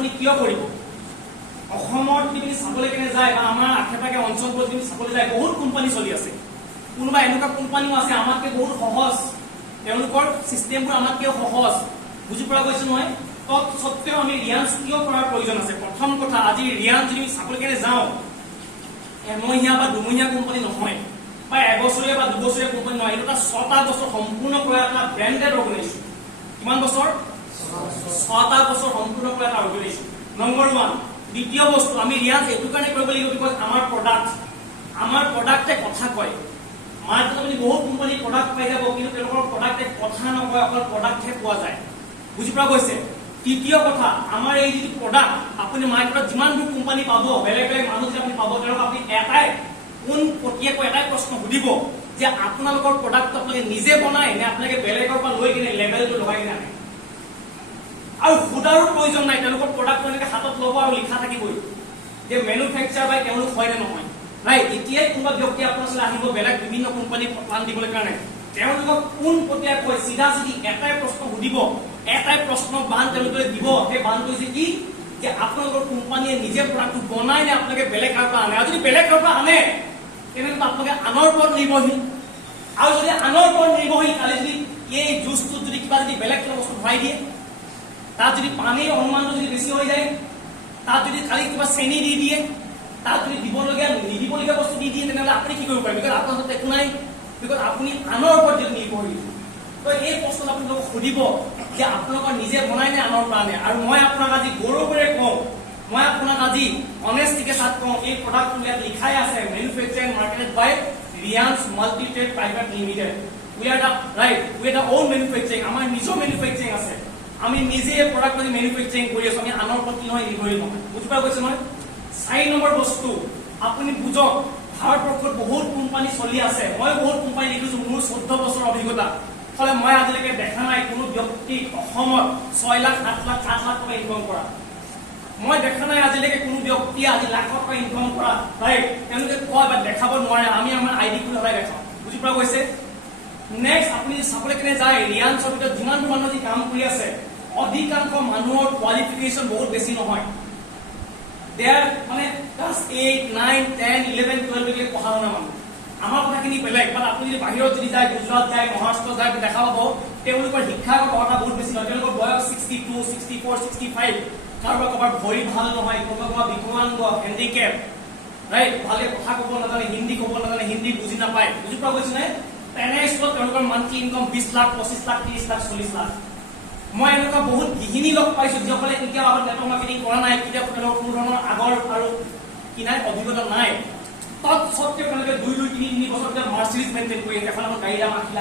আপুনি কিয় কৰিব অসমত যদি চাবলৈ কেনে যায় বা আমাৰ আশে-পাশে অঞ্চলবোৰত যদি চাবলৈ যায় বহুত কোম্পানী চলি আছে কোনোবা এনেকুৱা কোম্পানীও আছে আমাতকে বহুত সহজ তেওঁলোকৰ সিস্টেমবোৰ আমাতকে সহজ বুজি পৰা গৈছে নহয় তৎসত্ত্বেও আমি ৰিয়ান্স কিয় কৰাৰ প্ৰয়োজন আছে প্ৰথম কথা আজি ৰিয়ান্স যদি চাবলৈ কেনে যাওঁ এমহীয়া বা দুমহীয়া কোম্পানী নহয় বা এবছৰীয়া বা দুবছৰীয়া কোম্পানী নহয় এটা 6টা বছৰ সম্পূৰ্ণ কৰা এটা ব্ৰেন্ডেড অৰ্গেনাইজেশ্যন কিমান বছৰ 6টা বছৰ সম্পূৰ্ণ কৰা এটা অৰ্গেনাইজেশ্যন নম্বৰ 1 দ্বিতীয় বস্তু আমি ৰিয়ান্স এটো কাৰণে কৰিব লাগিব বিকজ আমাৰ প্ৰডাক্টে কথা কয় মাৰ্কেটত আপুনি বহুত কোম্পানী প্ৰডাক্ট পাই যাব কিন্তু তেওঁলোকৰ প্ৰডাক্টে কথা নকয় অকল প্ৰডাক্টহে পোৱা যায় বুজি পৰা গৈছে তৃতীয় কথা আমাৰ এই যে প্ৰডাক্ট আপুনি মাৰ্কেটত যিমানবোৰ কোম্পানী পাব বেলেগ বেলেগ মানুহ যে আপুনি পাব তেওঁলোকক আপুনি এটাই কোন পটিয়াকৈ এটাই প্ৰশ্ন সুধিব যে আপোনালোকৰ প্ৰডাক্ট আপোনালোকে নিজে বনায় নে আপোনালোকে বেলেগৰ পৰা লৈ কিনে লেবেলটো লগাই কিনে আনে আৰু সুদাৰো প্ৰয়োজন নাই তেওঁলোকৰ প্ৰডাক্ট এনেকৈ হাতত ল'ব আৰু লিখা থাকিবই যে মেনুফেকচাৰ বাই তেওঁলোক হয় নে নহয় ৰাইট এতিয়াই কোনোবা ব্যক্তি আপোনাৰ ওচৰলৈ আহিব বেলেগ বিভিন্ন কোম্পানী প্লান দিবলৈ কাৰণে তেওঁলোকক কোন পটিয়াকৈ চিধা চিধি এটাই প্ৰশ্ন সুধিব এটাই প্ৰশ্ন বান তেওঁলোকে দিব সেই বানটো যে কি যে আপোনালোকৰ কোম্পানীয়ে নিজে প্ৰডাক্টটো বনায় নে আপোনালোকে বেলেগ কাৰোবাৰ পৰা আনে আৰু যদি বেলেগ কাৰোবাৰ পৰা আনে তেনেহ'লে আপোনালোকে আনৰ ওপৰত নিৰ্ভৰশীল আৰু যদি আনৰ ওপৰত নিৰ্ভৰশীল কালি যদি এই জুচটোত যদি কিবা যদি বেলেগ কিবা বস্তু ভৰাই দিয়ে তাত যদি পানীৰ অনুমানটো যদি বেছি হৈ যায় তাত যদি খালি কিবা চেনি দি দিয়ে তাত যদি দিবলগীয়া নিদিবলগীয়া বস্তু দি দিয়ে তেনেহ'লে আপুনি কি কৰিব পাৰে বিকজ আপোনাৰ হাতত একো নাই বিকজ আপুনি আনৰ ওপৰত যদি নিৰ্ভৰশীল তো এই প্ৰশ্নটো আপোনালোকক সুধিব যে আপোনালোকৰ নিজে বনাই নে আনৰ পৰা আনে আৰু মই আপোনাক আজি গৌৰৱেৰে কওঁ মই আপোনাক আজি অনেষ্টিকে চাত কওঁ এই প্ৰডাক্টটো ইয়াত লিখাই আছে মেনুফেকচাৰ এণ্ড মাৰ্কেটেড বাই ৰিয়ান্স multitrade private limited we are the own manufacturing আমাৰ নিজৰ মেনুফেকচাৰিং আছে আমি নিজে প্ৰডাক্ট মানে মেনুফেকচাৰিং কৰি আছো আমি আনৰ ওপৰত কি নহয় নিৰ্ভৰশীল নহয় বুজি পোৱা গৈছে নহয় 4 নম্বৰ বস্তু আপুনি বুজক ভাৰতবৰ্ষত বহুত কোম্পানী চলি আছে মই বহুত কোম্পানী দেখিছো মোৰ 14 বছৰ অভিজ্ঞতা ফলে মই আজিলৈকে দেখা নাই কোনো ব্যক্তি অসমত 6 লাখ 7 লাখ 8 লাখ টকা ইনকাম কৰা মই দেখা নাই আজিলৈকে কোনো ব্যক্তি আজি লাখত টকা ইনকাম কৰা ৰাইট তেওঁলোকে কয় বা দেখাব নোৱাৰে আমি আমাৰ আইডি খুলি সদায় দেখাওঁ বুজি পোৱা গৈছে নেক্সট আপুনি চাবলৈ কেনে যায় ৰিয়ান্সৰ ভিতৰত যিমানবোৰ মানুহ আজি কাম কৰি আছে অধিকাংশ মানুহৰ কোৱালিফিকেশ্যন বহুত বেছি নহয় দেয়াৰ মানে ক্লাছ 8 9 10 11 12 লৈকে পঢ়া শুনা মানুহ আমাৰ কথাখিনি বেলেগ বাট আপুনি যদি বাহিৰত যদি যায় গুজৰাট যায় মহাৰাষ্ট্ৰ যায় দেখা পাব তেওঁলোকৰ শিক্ষাগত অৰ্হতা বহুত বেছি নহয় তেওঁলোকৰ বয়স 62 64 65 কাৰোবাৰ ভৰি ভাল নহয় কোনোবা বিকলাংগ হেণ্ডিকেপ ৰাইট ভালে কথা ক'ব নাজানে হিন্দী ক'ব নাজানে হিন্দী বুজি নাপায় বুজি পোৱা গৈছে নে তেনেস্থলত তেওঁলোকৰ মান্থলি ইনকাম 20 লাখ 25 লাখ 30 লাখ 40 লাখ মই এনেকুৱা বহুত গৃহিণী লগ পাইছো যিসকলে কেতিয়াও আগত নেটৱৰ্ক মাৰ্কেটিং কৰা নাই কেতিয়াও তেওঁলোকৰ কোনো ধৰণৰ আগৰ আৰু কি নাই অভিজ্ঞতা নাই তৎসত্ত্বেও তেওঁলোকে 2 3 বছৰ মাৰ্চিডিজ মেইনটেইন কৰি এখন আমাৰ গাড়ী দাম 8 লাখ